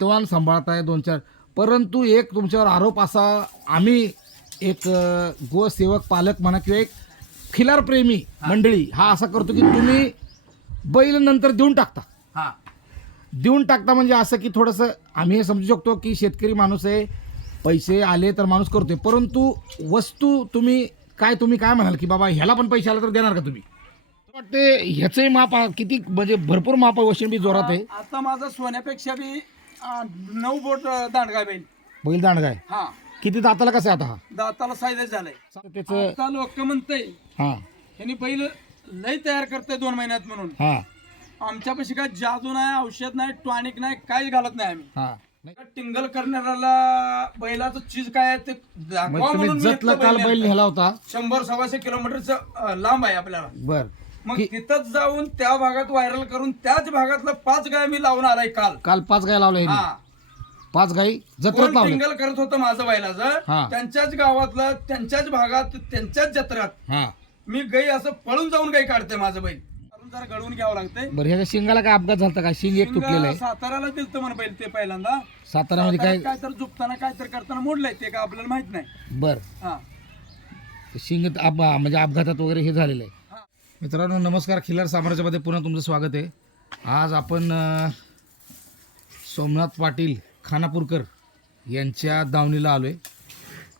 नातवान सांभाळताय 2-4, परंतु एक तुमच्यावर आरोप असा, आम्ही एक गोसेवक पालक म्हणा किंवा एक खिलार प्रेमी मंडळी हा असा करतो की तुम्ही बैल नंतर देऊन टाकता. हा देऊन टाकता म्हणजे असं की थोडंसं आम्ही हे समजू शकतो की शेतकरी माणूस आहे, पैसे आले तर माणूस करतोय, परंतु वस्तू तुम्ही काय म्हणाल की बाबा ह्याला पण पैसे आले तर देणार का तुम्ही? वाटते ह्याचंही माप किती म्हणजे भरपूर माप आहे, वशिंड बी जोरात आहे. आता माझा सोन्यापेक्षा बी 9 बोट दांडगा बैल. बैल दांडगा आहे. हा किती दाताला कसं आहे आता हा? दाताला सायदेच झालंय. त्याचं आता लोक म्हणतंय हां ह्यांनी बैल लय तयार करतंय 2 महिन्यात म्हणून. हां आमच्यापाशी काय जादू नाही, औषध नाही, टॉनिक नाही, काहीच घालत नाही आम्ही. हां टिंगल करणाऱ्याला बैलाचं चीज काय आहे ते दाखवा मग तुम्ही म्हणून मी जतला इथलं काल बैल बैल नेलतं. नेला होता. 100-125 किलोमीटरचं लांब आहे आपल्याला. बर मग तिथंच जाऊन त्या भागात व्हायरल करून त्याच भागातलं 5 गाय मी लावून आलाय काल. काल 5 गाय लावल्या ह्यांनी. हा 5 गाई जत्रेत कोण लावल्या. टिंगल करत होतं माझं हा. बैलाचं, त्यांच्याच गावातलं, त्यांच्याच भागात, त्यांच्याच जत्रेत हां मी गाई असं पळून जाऊन गाई काढते माझं बैल. जरा घडवून घ्यावं लागतंय. बरं ह्याच्या शिंगाला काय अपघात झाला का? शिंग एक तुटलेलं आहे. साताराला दिलतं म्हण बैल ते पहिल्यांदा. सातारामध्ये काय काय तर झोपताना काय तर करताना मोडलंय ते का आपल्याला माहित नाही. बर हा शिंग म्हणजे अपघातात वगैरे हे झालेलं आहे. हा. मित्रांनो नमस्कार, खिलार साम्राज्यामध्ये पुन्हा तुमचं स्वागत आहे. आज आपण सोमनाथ पाटील खानापूरकर यांच्या दावणीला आलो आहे.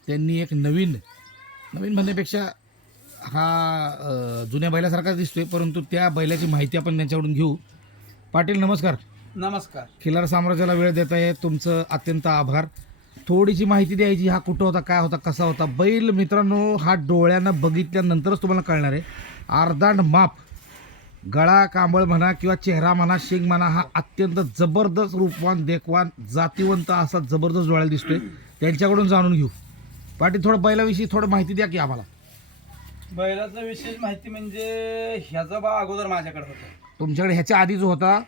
त्यांनी एक नवीन म्हणण्यापेक्षा हा जुन्या बैलासारखाच दिसतोय, परंतु त्या बैलाची माहिती आपण त्यांच्याकडून घेऊ. पाटील नमस्कार. नमस्कार. खिलार साम्राज्याला वेळ देत आहे, तुमचं अत्यंत आभार. थोडीशी माहिती द्यायची, हा कुठं होता, काय होता, कसा होता बैल? मित्रांनो हा डोळ्यानं बघितल्यानंतरच तुम्हाला कळणार आहे. अर्धांड माप, गळा कांबळ म्हणा किंवा चेहरा म्हणा, शिंग म्हणा, हा अत्यंत जबरदस्त रूपवान, देखवान, जातीवंत असा जबरदस्त डोळ्याला दिसतोय. त्यांच्याकडून जाणून घेऊ. पाटील थोडं बैलाविषयी थोडं माहिती द्या की आम्हाला. बैलाचा विशेष माहिती म्हणजे ह्याचा बा अगोदर माझ्याकडे होता. तुमच्याकडे ह्याच्या आधी जो होता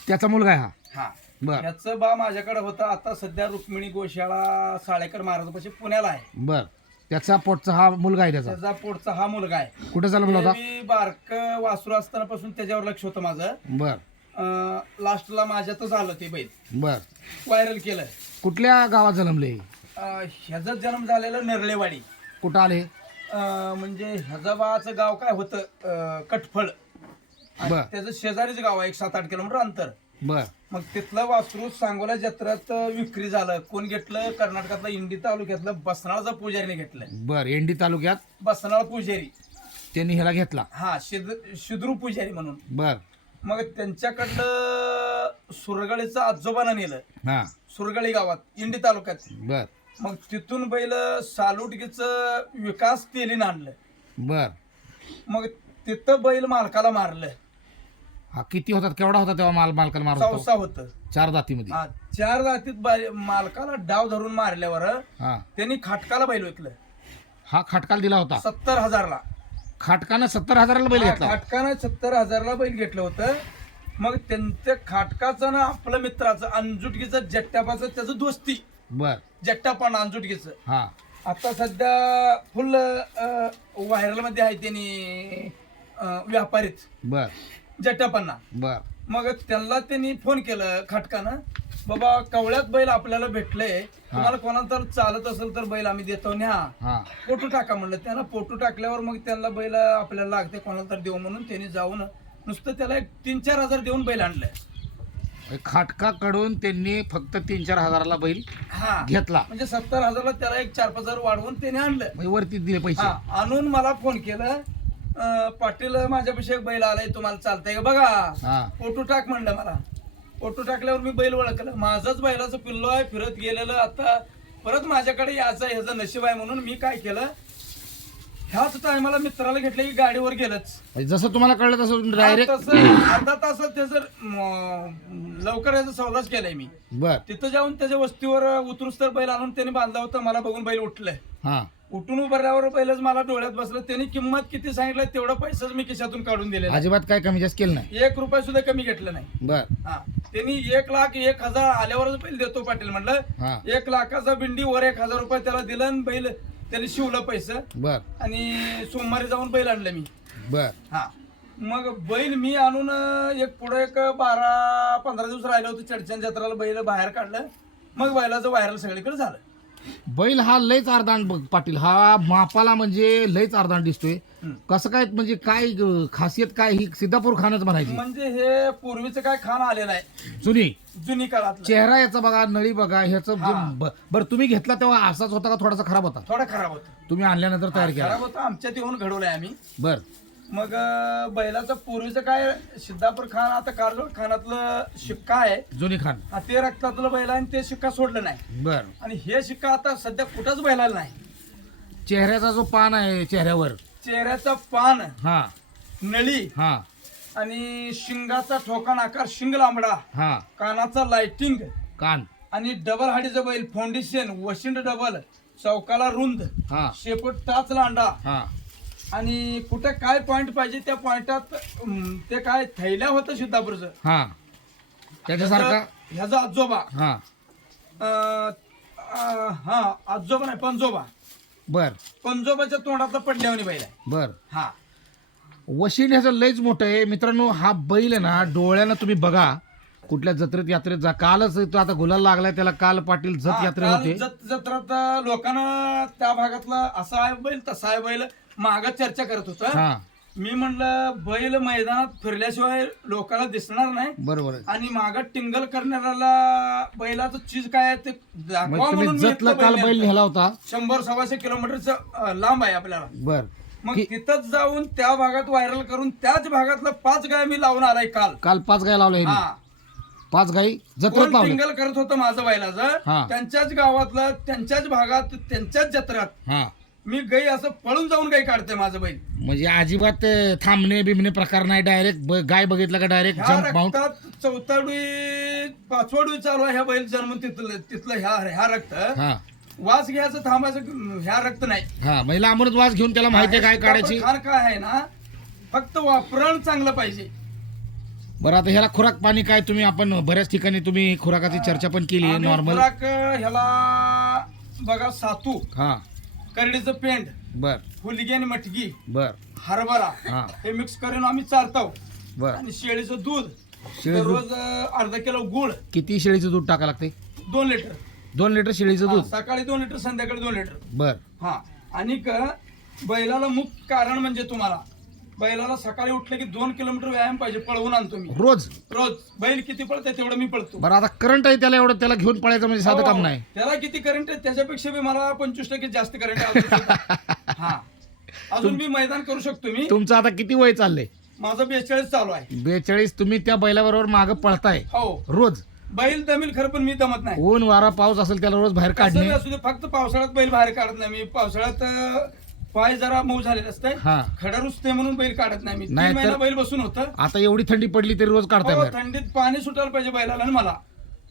त्याचा मुलगा आहे हा? हा बर ह्याचं बा माझ्याकडे होता. आता सध्या रुक्मिणी गोशाळा साळेकर महाराजापाशी पुण्याला आहे. बर त्याचा पोटचा हा मुलगा आहे त्याचा? त्याचा पोटचा हा मुलगा आहे. कुठे जन्मला होता? मी बारक वासरू असताना पासून त्याच्यावर लक्ष होतं माझं. बर लास्टला माझ्यातच आलं ते बैल, बर व्हायरल केलं. कुठल्या गावात जन्मले? ह्याचा जन्म झालेला नरळेवाडी. कुठं आले? म्हणजे ह्याचा बाचं गाव काय होतं कटफळ. आणि बर. त्याचं शेजारीच गाव आहे, 7-8 किलोमीटर अंतर. बर मग तिथलं वासरू सांगोला जत्रेत विक्री झालं. कोण घेतलं? कर्नाटकातलं इंडी तालुक्यातलं बसनाळचा पुजारीने घेतलं. बर एंडी तालुक्यात बसनाळ पुजारी, त्यांनी ह्याला घेतला. हा शिद्रू पुजारी म्हणून. बर मग त्यांच्याकडलं सुरगळीचं आजोबानं नेलं, हा सुरगळी गावात इंडी तालुक्यात. बर मग तिथून बैल सालुटगीचं विकास तेलीनं आणलं. बर मग तिथं बैल मालकाला मारलं. हा किती होतात, केवढा होता तेव्हा मालकाला मारत होता? चौसा होतं. 4 जातीमध्ये. 4 जातीत मालकाला डाव धरून मारल्यावर हा त्यांनी खाटकाला बैल विकलं हा खाटकाला दिला होता. 70,000ला. खाटकानं 70,000ला बैल घेतला. खाटकानं 70,000ला बैल घेतलं होतं. मग त्यांच्या खाटकाचं ना आपलं मित्राचं अंजुटकीचं जट्टापाचं त्याचं दोस्ती. बर जट्टापण अंजुटकीचं हा आता सध्या फुल व्हायरल मध्ये आहे. त्यांनी व्यापारीत बर जट्टापन्ना. बर मग त्यांना त्यांनी फोन केलं खाटकानं, बाबा कवळ्यात बैल आपल्याला भेटले, तुम्हाला कोणाला तर चालत असेल तर बैल आम्ही देतो, न्या हा फोटो टाका म्हणलं. त्यांना फोटो टाकल्यावर मग त्यांना बैल आपल्याला लागते, कोणाला तर देऊ म्हणून त्यांनी जाऊन नुसतं त्याला 3-4 हजार देऊन बैल आणलं. खाटकाकडून त्यांनी फक्त 3-4 हजाराला बैल हा घेतला. म्हणजे 70,000ला त्याला 1-4-5 हजार वाढवून त्याने आणलं. म्हणजे वरती दिले पैसे. हा आणून मला फोन केलं, पाटील माझ्यापाशी एक बैल आलाय, तुम्हाला चालतंय का बघा, हा फोटो टाक म्हणलं. मला फोटो टाकल्यावर मी बैल ओळखलं. माझंच बैलाचं पिल्लो आहे, फिरत गेलेलं. आता परत माझ्याकडे यायचं ह्याचं नशीब आहे म्हणून मी काय केलं, ह्याच टायमाला मित्राला घेतलं की गाडीवर गेलंच. जसं तुम्हाला कळलं तसं डायरेक्ट. तसं अर्धा तासात त्याचं लवकर याचा सौदाच केलाय मी. बर तिथं जाऊन त्याच्या वस्तीवर उतरूस तर बैल आणून त्याने बांधला होता. मला बघून बैल उठलंय. हा उठून उभारल्यावर पहिलंच मला डोळ्यात बसलं. त्यांनी किंमत किती सांगितलं तेवढा पैसाच मी खिशातून काढून दिलेला. अजिबात काय कमी जास्त केलं नाही. 1 रुपया सुद्धा कमी घेतलं नाही. बर हा त्यांनी 1,01,000 आल्यावरच बैल देतो पाटील म्हणलं. हा 1 लाखाचा बिंडी वर 1,000 रुपये त्याला दिलं आणि बैल त्यांनी शिवलं पैसे. बर आणि सोमवारी जाऊन बैल आणलं मी. बर हा मग बैल मी आणून एक पुढे एक 12-15 दिवस राहिलो होतो चडचण जत्राला बैल बाहेर काढलं मग बैलाचं व्हायरल सगळीकडे झालं. बैल हा लयच अर्धांड पाटील, हा मापाला म्हणजे लयच अर्धांड दिसतोय. कसं काय म्हणजे काय खासियत काय ही सिद्धापूर खानच म्हणायची म्हणजे हे पूर्वीचं काय खाण आलेलं आहे जुनी काळात. चेहरा याचा बघा, नळी बघा, ह्याचं बरं तुम्ही घेतला तेव्हा असाच होता का थोडासा खराब होता? थोडा खराब होता. तुम्ही आणल्यानंतर तयार केला? खराब होता, आमच्यात येऊन घडवलाय आम्ही. बर. मग बैलाचं पूर्वीचं काय सिद्धापूर खान आता कारलोड खानातलं शिक्का आहे जुनी खान, ते रक्तातलं बैल आहे आणि ते शिक्का सोडलं नाही. बर. आणि हे शिक्का आता सध्या कुठंच बैलाला नाही. चेहऱ्याचा जो पान आहे चेहऱ्यावर, चेहऱ्याचं पान, हा नळी हा आणि शिंगाचा ठोकाण आकार, शिंग लांबडा, हा कानाचा लाइटिंग कान, आणि डबल हाडीचं बैल, फाउंडेशन, वशिंड डबल, चौकाला रुंद, हा शेपट टाच लांडा, हा आणि कुठे काय पॉइंट पाहिजे त्या पॉइंटात ते काय थैल्या होतं सिद्धापूरचं. हा त्याच्यासारखा ह्याचा आजोबा, हा हा आजोबा नाही पंजोबा, बर पंजोबाच्या तोंडातला पडल्यावानी बैल आहे. बर. हा वशीन ह्याचं लयच मोठं आहे मित्रांनो. हा बैल आहे ना, डोळ्यानं तुम्ही बघा, कुठल्या जत्रेत यात्रेत जा. कालच तो आता गुलाल लागलाय त्याला, काल पाटील जत यात्रे होते. जत्रात लोकांना त्या भागातला असा आहे बैल तसा आहे बैल मागं चर्चा करत होत. हा मी म्हणलं बैल मैदानात फिरल्याशिवाय लोकांना दिसणार नाही, बरोबर आहे. आणि मागं टिंगल करणाऱ्याला बैलाचं चीज काय आहे ते दाखवा म्हणजे म्हणून तुम्ही मी जतला इथलं काल बैल बैल नेला होता. 100-125 किलोमीटरचं लांब आहे आपल्याला. बर. मग तिथंच जाऊन त्या भागात व्हायरल करून त्याच भागातलं 5 गाय मी लावून आलाय काल. काल 5 गाय लावल्या ह्यांनी. हा 5 गाई जत्रेत कोण लावल्या. टिंगल करत होतं माझं बैलाचं, हा. त्यांच्याच गावातलं, त्यांच्याच भागात, त्यांच्याच जत्रात हा मी गाई असं पळून जाऊन गाई काढते माझं बैल. म्हणजे अजिबात थांबणे बिमणे प्रकार नाही. डायरेक्ट गाय बघितलं का डायरेक्ट ह्या जम्प माउंट. रक्तात 4वी 5वी चालू आहे ह्या बैल जन्म तिथलं ह्या रक्त. हा वास घ्यायचं थांबायचं ह्या रक्त नाही. हा महिला अमृत वास घेऊन त्याला माहिती आहे काय काढायची. खार काय आहे ना, फक्त वापरण चांगलं पाहिजे. बरं आता ह्याला खुराक पाणी काय, तुम्ही आपण बऱ्याच ठिकाणी तुम्ही खुराकाची चर्चा पण केली आहे. आम्ही नॉर्मल खुराक ह्याला बघा सातू, हा करडीचं पेंड, बर हुलगी आणि मटकी, बर हरभरा हा हे मिक्स करून आम्ही चारतो. बर. आणि शेळीचं दूध, शेळीचं दूध रोज अर्धा किलो गुळ, किती शेळीचं दूध टाका लागते? 2 लिटर. 2 लिटर शेळीचं दूध. सकाळी 2 लिटर, संध्याकाळी 2 लिटर. बर. हा आणि बैलाला मुख्य कारण म्हणजे तुम्हाला बैलाला सकाळी उठलं की 2 किलोमीटर व्यायाम पाहिजे, पळवून आणतो मी रोज. रोज. बैल किती पळते तेवढं मी पळतो. बरं आता करंट आहे त्याला, एवढं त्याला घेऊन पळायचं म्हणजे साधं काम नाही. त्याला किती करंट आहे त्याच्यापेक्षा बी मला 25% जास्त करंट आहे. हा अजून मी मैदान करू शकतो. मी तुमचं आता किती वय चाललंय? माझं 42 चालू आहे. 42. तुम्ही त्या बैलाबरोबर मागं पळताय हो. रोज. बैल दमील खरं पण मी दमत नाही. ऊन वारा पाऊस असेल त्याला रोज बाहेर कसं काढणे. बी असू दे, फक्त पावसाळ्यात बैल बाहेर काढत नाही मी. पावसाळ्यात पाय जरा मऊ झालेले असते, हा खडा रुसते म्हणून बैल काढत नाही मी. 3 नाही तर- महिना बैल बसून होतं. आता एवढी थंडी पडली तरी रोज काढताय हो, बाहेर. थंडीत पाणी सुटायला पाहिजे बैलाला आणि मला.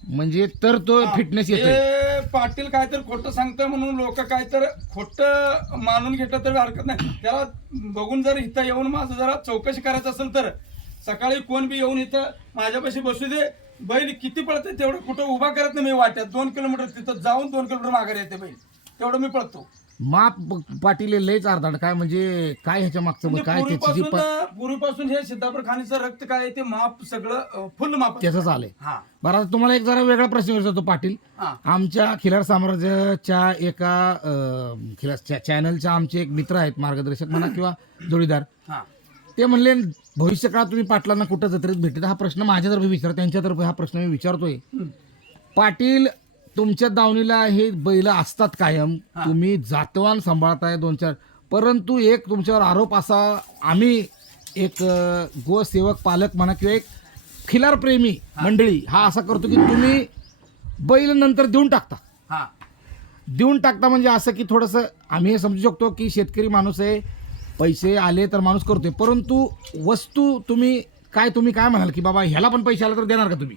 म्हणजे तर तो फिटनेस येतोय. हे पाटील काय तर खोटं सांगतोय म्हणून लोक काय तर खोटं मानून घेतलं तरी हरकत नाही. त्याला बघून जर इथं येऊन माझं जरा चौकशी करायचं असेल तर सकाळी कोण बी येऊन इथं माझ्यापाशी बसू दे. बैल किती पळते तेवढं कुठं उभा करत नाही मी वाट्यात. 2 किलोमीटर तिथं जाऊन 2 किलोमीटर माघारी येते बैल, तेवढं मी पळतो. माप पाटील लयच अर्धाड काय म्हणजे काय ह्याच्या मागचं म्हणजे काय त्याची जी पूर्वीपासून हे सिद्धापूर खाणीचं रक्त काय आहे ते माप सगळं फुल माप. त्याच आलंय. हा बरं आता तुम्हाला एक जरा वेगळा प्रश्न विचारतो पाटील. हा आमच्या खिलार साम्राज्याच्या एका खिलार चॅनलच्या आमचे एक मित्र आहेत, मार्गदर्शक म्हणा किंवा जोडीदार. हा ते म्हणले भविष्य काळात तुम्ही पाटलांना कुठं जत्रेत भेटत. हा प्रश्न माझ्यातर्फे विचार, त्यांच्यातर्फे हा प्रश्न मी विचारतोय. पाटील तुमच्या दावणीला हे बैल असतात कायम, तुम्ही जातवान सांभाळताय 2-4, परंतु एक तुमच्यावर आरोप असा, आम्ही एक गोसेवक पालक म्हणा किंवा एक खिलार प्रेमी मंडळी हा असा करतो की तुम्ही बैल नंतर देऊन टाकता. हा देऊन टाकता म्हणजे असं की थोडंसं आम्ही हे समजू शकतो की शेतकरी माणूस आहे, पैसे आले तर माणूस करतोय, परंतु वस्तू तुम्ही काय म्हणाल की बाबा ह्याला पण पैसे आले तर देणार का तुम्ही?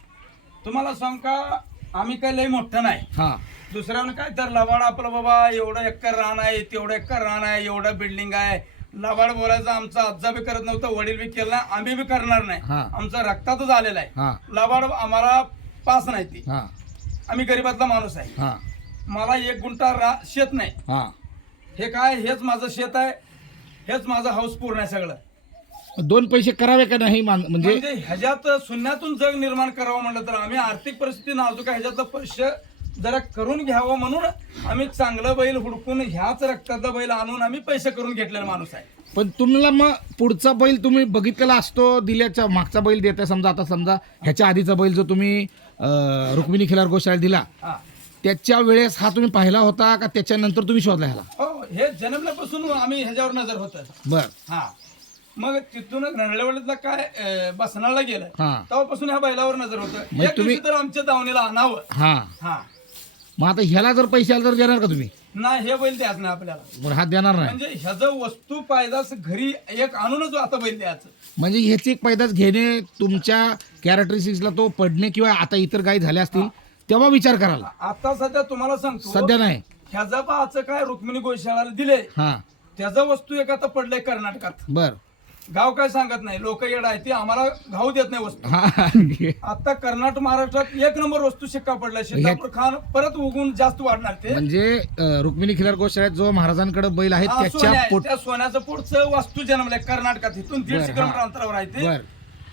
तुम्हाला सांग का, आम्ही काही लई मोठं नाही. हा दुसऱ्यानं काय तर लवाड आपलं बाबा एवढं एकर रान आहे, तेवढं एकर रान आहे, एवढं बिल्डिंग आहे, लवाड बोलायचं आमचा आज्जा बी करत नव्हतं, वडील बी केलं नाही, आम्ही बी करणार नाही. हा. आमचा रक्तातच आलेला आहे. हा लवाड आम्हाला पास नाही ती. हा आम्ही गरीबातला माणूस आहे. हा मला 1 गुंठा शेत नाही. हा हे काय, हेच माझं शेत आहे, हेच माझं हाऊस पूर्ण आहे सगळं. दोन पैसे करावे का नाही म्हणजे म्हणजे ह्याच्यात शून्यातून जग निर्माण करावं म्हणलं तर आम्ही आर्थिक परिस्थिती नाजूक आहे, ह्याच्यातलं पैसे जरा करून घ्यावं म्हणून आम्ही चांगलं बैल हुडकून ह्याच रक्ताचा बैल आणून आम्ही पैसे करून घेतलेला माणूस आहे. पण तुम्हाला मग पुढचा बैल तुम्ही बघितलेला असतो दिल्याच्या मागचा बैल देताय समजा, आता समजा ह्याच्या आधीचा बैल जो तुम्ही रुक्मिणी खिलार गोशाळेत दिला हा. त्याच्या वेळेस हा तुम्ही पाहिला होता का त्याच्यानंतर तुम्ही शोधला ह्याला? हो, हे जन्मल्यापासून आम्ही ह्याच्यावर नजर होत. बर. हा, मग तिथूनच नळवडीतला काय बसनाला गेलं हा. तेव्हापासून ह्या बैलावर नजर होतं. म्हणजे एक तुम्ही- दिवशी तर आमच्या दावणीला आणावं. हा. हा, मग आता ह्याला जर पैसे आले तर देणार का तुम्ही? नाही हे बैल द्यायचं नाही आपल्याला. बरं, हा देणार नाही. म्हणजे ह्याचं वस्तू पायदास घरी एक आणूनच आता बैल द्यायचं. म्हणजे ह्याची एक पैदास घेणे तुमच्या कॅरेक्टरिस्टिक्सला तो पडणे किंवा आता इतर काही झाल्या असतील तेव्हा विचार कराल. आता सध्या तुम्हाला सांगतो, सध्या नाही. ह्याचा बाचं काय रुक्मिणी गोशाळाला दिले, हा. त्याचं वस्तू एक आता पडलंय कर्नाटकात. बर. गाव काय सांगत नाही, लोक येड आहे ते आम्हाला घाऊ देत नाही वस्तू. हा. आता कर्नाटक महाराष्ट्रात एक नंबर वस्तू शिक्का पडलाय. सीतापूर खान परत उगून जास्त वाढणार ते. म्हणजे रुक्मिणी खिलार गोशाळेत जो महाराजांकडे बैल आहे हा, त्याच्या सोन्या आहे. त्या सोन्याचं पुढचं वस्तू जन्मलंय कर्नाटकात. इथून 150 बरं, हा. किलोमीटर अंतरावर आहे ते. बर.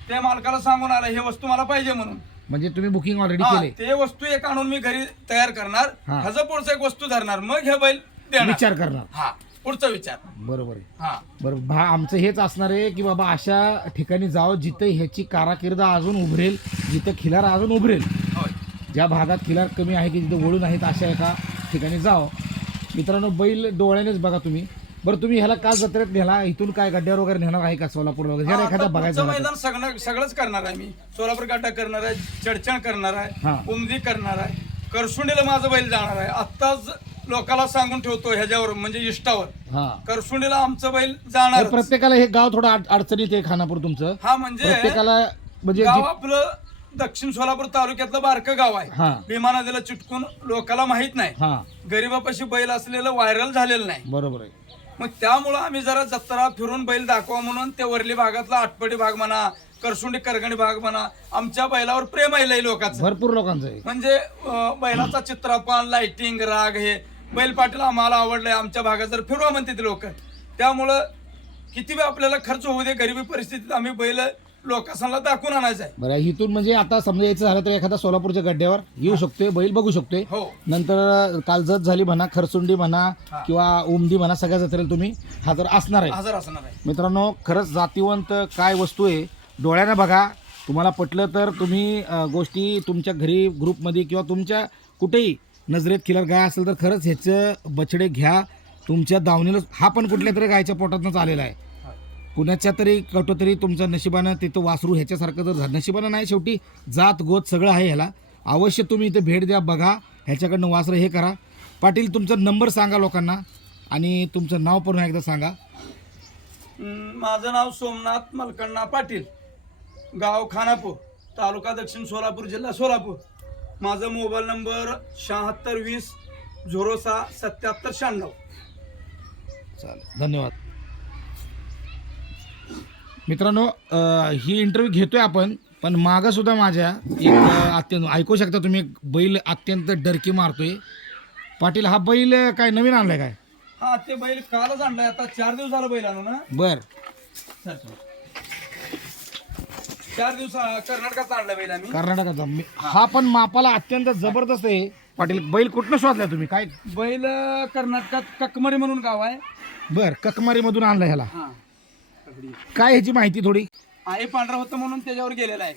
त्या मालकाला सांगून आलं हे वस्तू मला पाहिजे म्हणून. म्हणजे तुम्ही बुकिंग ऑलरेडी हा, केले, ते वस्तू एक आणून मी घरी तयार करणार, हा. ह्याचं पुढचं एक वस्तू धरणार, मग हे बैल देणार. विचार करणार. हा, पुढचा विचार. बरोबर आहे. हा, बरं, आमचं हेच असणार आहे की बाबा अशा ठिकाणी जावं जिथं ह्याची काराकीर्द अजून उभरेल, जिथं खिलार अजून उभरेल, होय. ज्या भागात खिलार कमी आहे की जिथं वळून आहेत अशा एका ठिकाणी जावं. मित्रांनो, बैल डोळ्यानेच बघा तुम्ही. बरं, तुम्ही ह्याला का जत्रेत नेला? इथून काय गड्ड्यावर वगैरे नेणार आहे का सोलापूर वगैरे? ह्याला आता एखादा पुढचं बघायचं झालं मैदान सगळंच करणार आहे मी. सोलापूर गाठा करणार आहे, चडचण करणार हा. आहे, उमदी करणार आहे, करसुंडीला माझं बैल जाणार आहे. आत्ताच लोकांना सांगून ठेवतो ह्याच्यावर म्हणजे इष्टावर, तर. हा. करसुंडीला आमचं बैल जाणार. तर प्रत्येकाला हे गाव थोडं अडचणीत आहे खानापूर तुमचं. हा, म्हणजे प्रत्येकाला म्हणजे गाव आपलं दक्षिण सोलापूर तालुक्यातलं बारकं गाव आहे. हा. भीमा नदीला चिटकून, लोकांना माहित नाही, हा. गरीबापाशी बैल असलेलं व्हायरल झालेलं नाही. बरोबर आहे. मग त्यामुळं आम्ही जरा जत्रा फिरून बैल दाखवा म्हणून ते वरली भागातला आटपडी भाग म्हणा, करसुंडी करगणी भाग म्हणा, आमच्या बैलावर प्रेम आहे लोकांचं. भरपूर लोकांचं आहे. म्हणजे बैलाचा चित्रपण, लाइटिंग, राग, हे बैल पाटील आम्हाला आवडलंय, आमच्या भागात जर फिरवा म्हणते ते लोक. त्यामुळं किती वेळ आपल्याला खर्च होऊ दे, गरिबी परिस्थितीत आम्ही बैल लोकांना दाखवून आणायचं आहे. बरं, इथून म्हणजे आता समजा यायचं झालं तर एखादा सोलापूरच्या गड्ड्यावर येऊ शकतोय, बैल बघू शकतोय. हो. नंतर कालजत झाली म्हणा, खरसुंडी म्हणा हा. किंवा उमदी म्हणा, सगळ्या जत्रेला तुम्ही हजर असणार आहे. हजर असणार आहे. मित्रांनो, खरंच जातीवंत काय वस्तू आहे, डोळ्यानं बघा. तुम्हाला पटलं तर तुम्ही गोष्टी तुमच्या घरी ग्रुपमध्ये किंवा तुमच्या कुठेही नजरेत खिलार गाय असेल तर खरंच ह्याचं बछडे घ्या. तुमच्या दावणीला हा पण कुठल्या तरी गायच्या पोटातनंच आलेला आहे. कुणाच्या तरी कटोतरी तुमच्या नशिबानं तिथं वासरू ह्याच्यासारखं जर नशिबानं नाही, शेवटी जात गोत सगळं आहे ह्याला. अवश्य तुम्ही इथे भेट द्या, बघा, ह्याच्याकडनं वासरं हे करा. पाटील, तुमचा नंबर सांगा लोकांना आणि तुमचं नाव पण एकदा सांगा. माझं नाव सोमनाथ मलकण्णा पाटील, गाव खानापूर, तालुका दक्षिण सोलापूर, जिल्हा सोलापूर. माझा मोबाईल नंबर 7620 06 77 96. चालेल, धन्यवाद. मित्रांनो, ही इंटरव्ह्यू घेतोय आपण, पण मागं सुद्धा माझ्या एक अत्यंत ऐकू शकता तुम्ही, एक बैल अत्यंत डरकी मारतोय. पाटील, हा बैल काय नवीन आणलाय काय? हा, ते बैल कालच आणलाय, आता 4 दिवस झालं बैल आणू ना. बर. 4 दिवस कर्नाटकात आणला बैल आम्ही. कर्नाटकाचा. हा पण मापाला अत्यंत जबरदस्त आहे. पाटील, बैल कुठनं शोधलाय तुम्ही? काय बैल कर्नाटकात ककमरी म्हणून गाव आहे. बर, ककमारी मधून आणलाय ह्याला. हा, काय ह्याची माहिती थोडी? आहे पांढरा होतं म्हणून त्याच्यावर गेलेला आहे.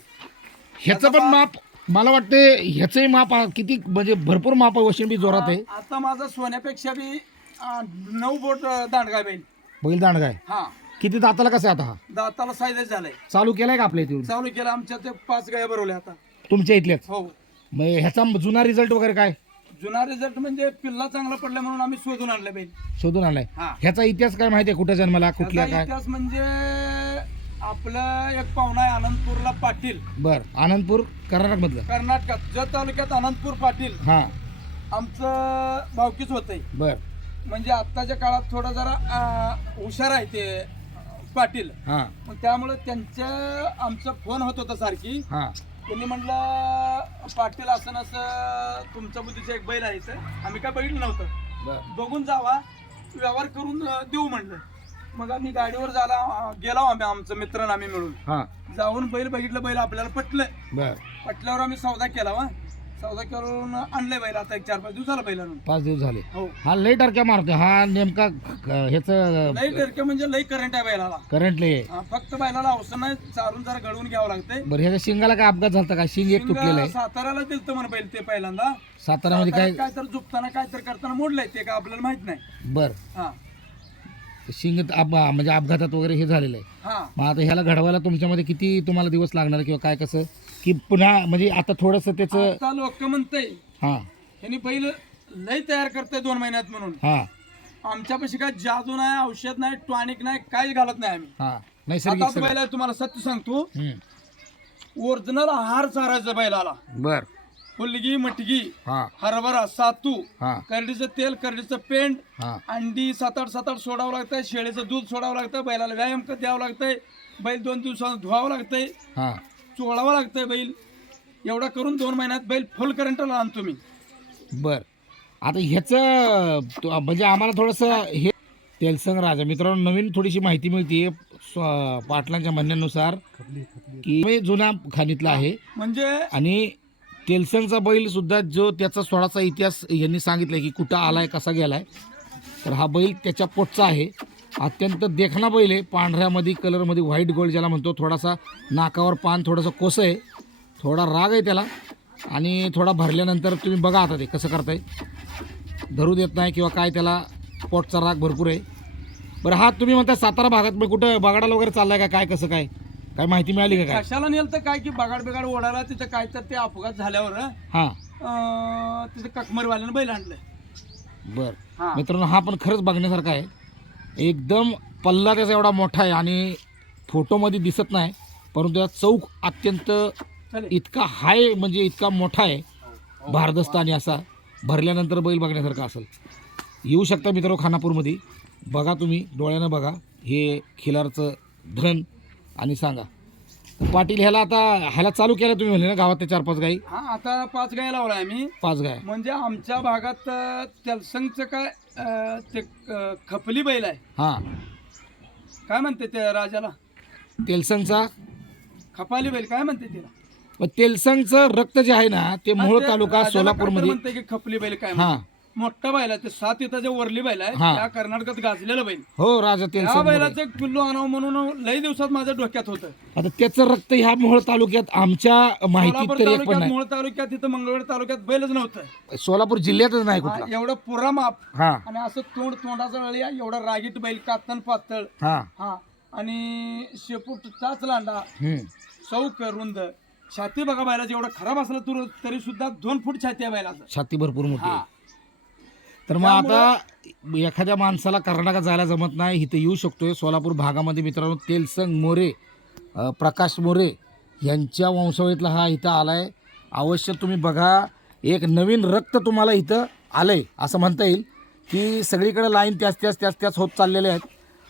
ह्याचं पण माप मला वाटते, ह्याचंही माप किती म्हणजे भरपूर माप आहे, वशिंबी जोरात आहे. आता माझा सोन्यापेक्षा बी 9 बोट दांडगा बैल. बैल दांडगा आहे. हा, किती दाताला कसं आहे आता? हा दाताला सायदाच झालाय. चालू केलाय का आपल्या इथे? चालू केलं, आमच्या ते 5 गाया भरवल्या आता. तुमच्या इथल्याच? हो. मग ह्याचा जुना रिझल्ट वगैरे काय? जुना रिझल्ट म्हणजे पिल्ला चांगला पडला म्हणून आम्ही शोधून आणले बैल. शोधून आणलाय. हा. ह्याचा इतिहास काय माहिती आहे? कुठं जन्माला, कुठल्या त्याचा काय? इतिहास म्हणजे आपलं एक पाहुणा आहे आनंदपूरला पाटील. बर. आनंदपूर कर्नाटक मधलं? कर्नाटकात जत तालुक्यात आनंदपूर पाटील. हा. आमचं भावकीच होतंय. बर. म्हणजे आत्ताच्या काळात थोडं जरा हुशार आहे ते पाटील. हा. मग त्यामुळे त्यांच्या आमचा फोन होत होता सारखी. हा. त्यांनी म्हणलं पाटील असं नसं तुमच्या बुद्धीचं एक बैल आहे सर. आम्ही काय बघितलं नव्हतं. बर. बघून जावा, व्यवहार करून देऊ म्हणलं. मग आम्ही गाडीवर गेलो आम्ही आमचं मित्र आम्ही मिळून हा जाऊन बैल बघितलं, बैल आपल्याला पटलं. बर पटल्यावर आम्ही सौदा केला. सौदा करून आणलंय बैल आता 4-5 दिवसाला बैल आणून. 5 दिवस झाले. हो, हा लई टरक्या मारतोय हा नेमका ह्याच लई डरके म्हणजे लई करंट आहे बैलाला. करंटली फक्त बैलाला औषध नाही, चारून जरा घडवून घ्यावं लागतंय. बरं ह्याच्या शिंगाला काय अपघात झाला का? शिंग एक तुटलेलं आहे. साताऱ्याला दिलतं म्हण बैल ते पहिल्यांदा. सातारामध्ये काय काय तर झुपताना काय तर करताना मोडलंय ते, काय आपल्याला माहित नाही. बर हा शिंग म्हणजे अपघातात वगैरे हे झालेलं आहे. हा मग आता ह्याला घडवायला तुमच्यामध्ये किती तुम्हाला दिवस लागणार किंवा काय कसं की पुन्हा म्हणजे आता थोडस त्याचं आता लोक म्हणतंय हा यांनी बैल लई तयार करताय 2 महिन्यात म्हणून. हा आमच्यापाशी काय जादू नाही, औषध नाही, टॉनिक नाही, काही घालत नाही आम्ही. हा आता नैसर्गिक बैल आहे, तुम्हाला सत्य सांगतो, हम्म. ओरिजिनल आहार चारायचं बैलाला. बर फुलगी, मटगी, हा हरभरा, सातू, हा करडीचं तेल, करडीचं पेंट, हा अंडी 7-8 सोडावं लागतंय, शेळीचं दूध सोडावं लागतं, बैलाला व्यायाम द्यावं लागतंय, बैल 2 दिवसांना धुवावं लागतंय, हा चोळावं लागतंय बैल. एवढा करून 2 महिन्यात बैल फुल करंटला आणतो मी. बर आता ह्याचं म्हणजे आम्हाला थोडंसं हे तेलसंग राजा मित्रांनो नवीन थोडीशी माहिती मिळते पाटलांच्या म्हणण्यानुसार की जुना खाणीतला आहे म्हणजे आणि तेलसंगचा बैल सुद्धा जो त्याचा थोडासा इतिहास यांनी सांगितलाय की कुठं आलाय कसा गेलाय, तर हा बैल त्याच्या पोटचा आहे. अत्यंत देखणा बैल आहे, पांढऱ्यामध्ये कलरमध्ये व्हाईट गोल्ड ज्याला म्हणतो. थोडासा नाकावर पान थोडंसं कोसं आहे, थोडा राग आहे त्याला आणि थोडा भरल्यानंतर तुम्ही बघा आता ते कसं करताय, धरू देत नाही किंवा काय, त्याला पोटचा राग भरपूर आहे. बरं हा तुम्ही म्हणता सातारा भागात मग कुठं बगाडाला वगैरे चाललाय का काय कसं काय काय माहिती मिळाली का काय? कशाला नेलं तर काय की बगाड बिगाड ओढायला तिथं काय तर ते अपघात झाल्यावर हां तिथं ककमरवाल्यानं बैल आणलंय. बर हा. मित्रांनो हा पण खरंच बघण्यासारखा आहे. एकदम पल्ला त्याचा एवढा मोठा आहे आणि फोटोमध्ये दिसत नाही, परंतु त्याचा चौक अत्यंत चालेल. इतका हाय म्हणजे इतका मोठा आहे, भारदस्त आणि असा भरल्यानंतर बैल बघण्यासारखा असेल. येऊ शकता मित्रांनो खानापूरमध्ये, बघा तुम्ही डोळ्यानं बघा हे खिलारचं धन आणि सांगा. पाटील ह्याला चालू केलं तुम्ही म्हणले ना गावात ते 4-5 गाई? हा आता 5 गाय लावलाय आम्ही. 5 गाय म्हणजे आमच्या भागात तेलसंगचं काय ते खपली बैल आहे. हां काय म्हणते ते राजाला? तेलसंगचा खपाली बैल काय म्हणते तिला? पण तेलसंगचं रक्त जे आहे ना ते मोहोळ ते तालुका राजाला सोलापूरमध्ये. काय तर म्हणते की खपली बैल काय हां म्हणते. मोठा बैल आहे ते 7 इथं जे वरली बैल आहे हा. त्या कर्नाटकात गाजलेलं बैल. हो राजा त्या तेलसंग. बैलाचं एक पिल्लू आणावं म्हणून लई दिवसात माझ्या डोक्यात होतं. आता त्याचं रक्त ह्या मोहोळ तालुक्यात आमच्या माहितीत सोलापूर तर एक पण तालुक्यात, नाही. मोहोळ तालुक्यात, तिथं मंगळवेढ तालुक्यात बैलच नव्हतं. सोलापूर जिल्ह्यातच नाही हा, कुठला. एवढं पुरा माप हा आणि असं तोंडाचा अळी आहे, एवढा रागीट बैल, कातन पातळ. हा हा आणि शेपूट टाच लांडा, हम्म. चौक रुंद, छाती बघा बैलाची एवढा खराब असला तरी सुद्धा 2 फूट छाती आहे बैलाचं. छाती भरपूर मोठी हा. आहे. तर मग आता एखाद्या माणसाला कर्नाटकात जायला जमत नाही, इथं येऊ शकतोय. सोलापूर भागामध्ये मित्रांनो तेलसंग मोरे, प्रकाश मोरे यांच्या वंशावळीतला हा इथं आलाय. अवश्य तुम्ही बघा, एक नवीन रक्त तुम्हाला इथं आलंय असं म्हणता येईल की सगळीकडे लाईन त्याच होत चाललेले आहेत.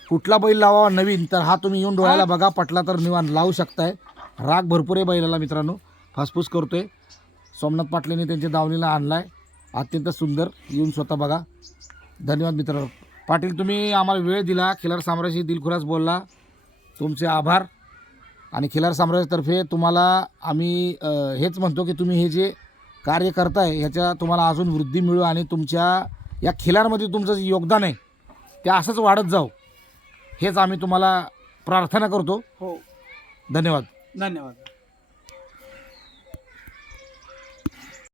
कुठला बैल लावावा नवीन तर हा तुम्ही येऊन डोळ्याला बघा, पटला तर निवांत लावू शकताय. राग भरपूर आहे बैलाला मित्रांनो, फासफूस करतोय. सोमनाथ पाटलेंनी त्यांच्या दावणीला आणलाय, अत्यंत सुंदर. येऊन स्वतः बघा. धन्यवाद मित्रांनो. पाटील तुम्ही आम्हाला वेळ दिला, खिलार साम्राज्याशी दिलखुलास बोलला, तुमचे आभार. आणि खिलार साम्राज्यातर्फे तुम्हाला आम्ही हेच म्हणतो की तुम्ही हे जे कार्य करताय ह्याच्या तुम्हाला अजून वृद्धी मिळू आणि तुमच्या या खिलारमध्ये तुमचं जे योगदान आहे ते असंच वाढत जाऊ, हेच आम्ही तुम्हाला प्रार्थना करतो. हो, धन्यवाद. धन्यवाद.